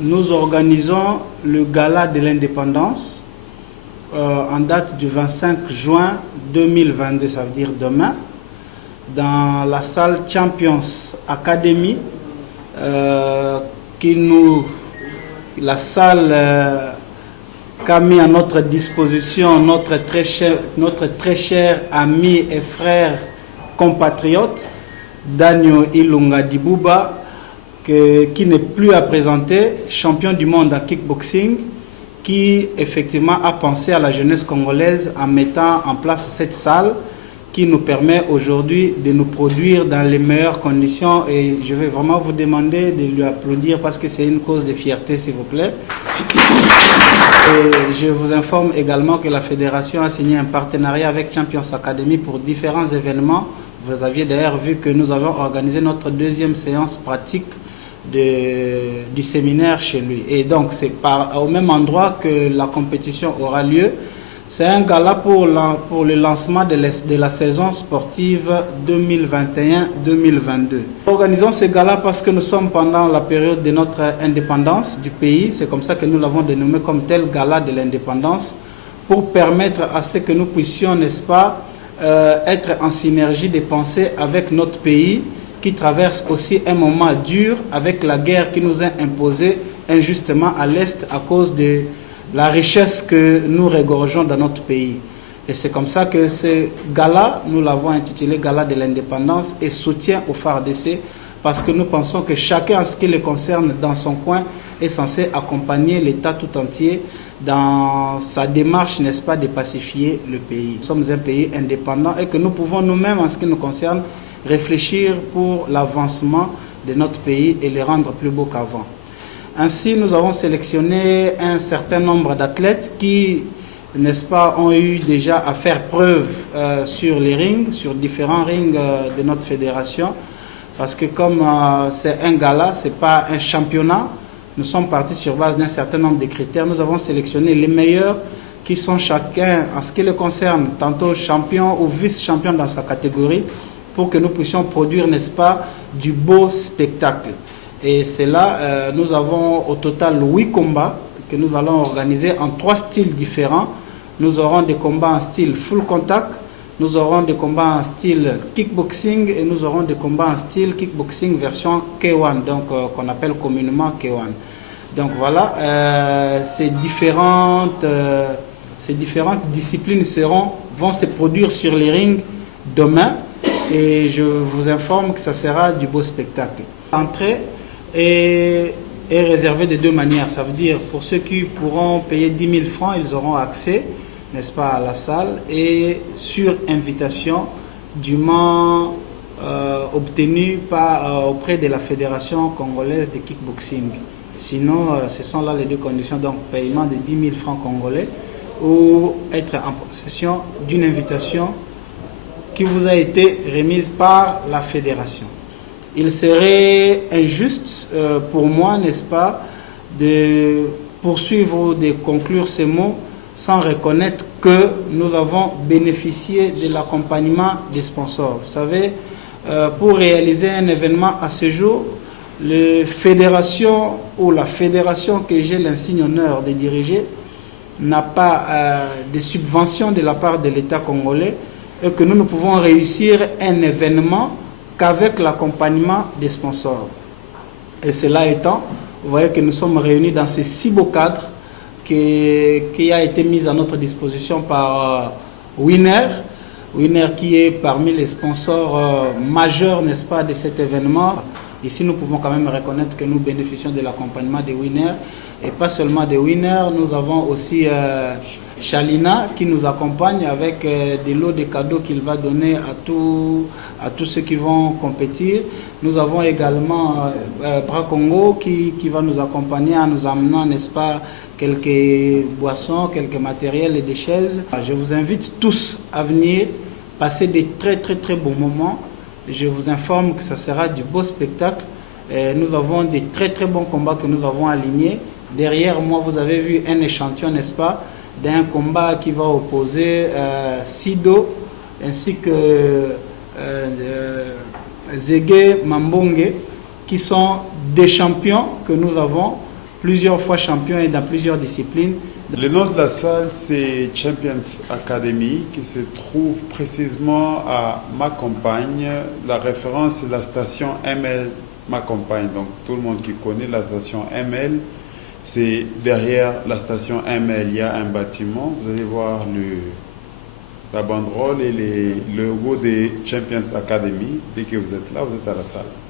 nous organisons le gala de l'indépendance en date du 25 juin 2022, ça veut dire demain, dans la salle Champions Academy, la salle qu'a mis à notre disposition notre très cher ami et frère compatriote Daniel Ilunga Dibouba, qui n'est plus à présenter, champion du monde en kickboxing, qui effectivement a pensé à la jeunesse congolaise en mettant en place cette salle qui nous permet aujourd'hui de nous produire dans les meilleures conditions, et je vais vraiment vous demander de lui applaudir parce que c'est une cause de fierté, s'il vous plaît. Et je vous informe également que la fédération a signé un partenariat avec Champions Academy pour différents événements. Vous aviez d'ailleurs vu que nous avons organisé notre deuxième séance pratique du séminaire chez lui. Et donc c'est au même endroit que la compétition aura lieu. C'est un gala pour le lancement de la saison sportive 2021-2022. Nous organisons ce gala parce que nous sommes pendant la période de notre indépendance du pays. C'est comme ça que nous l'avons dénommé comme tel, gala de l'indépendance, pour permettre à ce que nous puissions, n'est-ce pas, être en synergie des pensées avec notre pays, qui traverse aussi un moment dur avec la guerre qui nous a imposée injustement à l'Est à cause de la richesse que nous regorgeons dans notre pays. Et c'est comme ça que ce gala, nous l'avons intitulé Gala de l'indépendance et soutien au FARDC, parce que nous pensons que chacun, en ce qui le concerne dans son coin, est censé accompagner l'État tout entier dans sa démarche, n'est-ce pas, de pacifier le pays. Nous sommes un pays indépendant et que nous pouvons nous-mêmes, en ce qui nous concerne, réfléchir pour l'avancement de notre pays et le rendre plus beau qu'avant. Ainsi, nous avons sélectionné un certain nombre d'athlètes qui, n'est-ce pas, ont eu déjà à faire preuve sur les rings, sur différents rings de notre fédération. Parce que comme c'est un gala, ce n'est pas un championnat, nous sommes partis sur base d'un certain nombre de critères. Nous avons sélectionné les meilleurs qui sont chacun, en ce qui les concerne, tantôt champion ou vice-champion dans sa catégorie, pour que nous puissions produire, n'est-ce pas, du beau spectacle. Et c'est là, nous avons au total 8 combats que nous allons organiser en 3 styles différents. Nous aurons des combats en style full contact, nous aurons des combats en style kickboxing et nous aurons des combats en style kickboxing version K1, donc qu'on appelle communément K1. Donc voilà, ces différentes disciplines vont se produire sur les rings demain, et je vous informe que ça sera du beau spectacle. L'entrée est réservée de 2 manières. Ça veut dire pour ceux qui pourront payer 10 000 francs, ils auront accès, n'est-ce pas, à la salle, et sur invitation dûment obtenue auprès de la Fédération congolaise de kickboxing. Sinon, ce sont là les 2 conditions, donc paiement de 10 000 francs congolais ou être en possession d'une invitation qui vous a été remise par la fédération. Il serait injuste pour moi, n'est-ce pas, de poursuivre ou de conclure ces mots sans reconnaître que nous avons bénéficié de l'accompagnement des sponsors. Vous savez, pour réaliser un événement à ce jour, la fédération que j'ai l'insigne honneur de diriger n'a pas de subventions de la part de l'État congolais, et que nous ne pouvons réussir un événement qu'avec l'accompagnement des sponsors. Et cela étant, vous voyez que nous sommes réunis dans ces 6 beaux cadres qui a été mis à notre disposition par Winner qui est parmi les sponsors majeurs, n'est-ce pas, de cet événement. Ici, nous pouvons quand même reconnaître que nous bénéficions de l'accompagnement des Winner, et pas seulement des Winner, nous avons aussi Chalina qui nous accompagne avec des lots de cadeaux qu'il va donner à tous ceux qui vont compétir. Nous avons également Bras Congo qui va nous accompagner en nous amenant, n'est-ce pas, quelques boissons, quelques matériels et des chaises. Je vous invite tous à venir passer des très très très bons moments. Je vous informe que ça sera du beau spectacle. Nous avons des très très bons combats que nous avons alignés. Derrière moi, vous avez vu un échantillon, n'est-ce pas, d'un combat qui va opposer Sido ainsi que Zege Mambonge, qui sont des champions que nous avons, plusieurs fois champion et dans plusieurs disciplines. Le nom de la salle, c'est Champions Academy, qui se trouve précisément à Ma Compagne. La référence, c'est la station ML Ma Compagne. Donc tout le monde qui connaît la station ML, c'est derrière la station ML, il y a un bâtiment. Vous allez voir la banderole et le logo des Champions Academy. Dès que vous êtes là, vous êtes à la salle.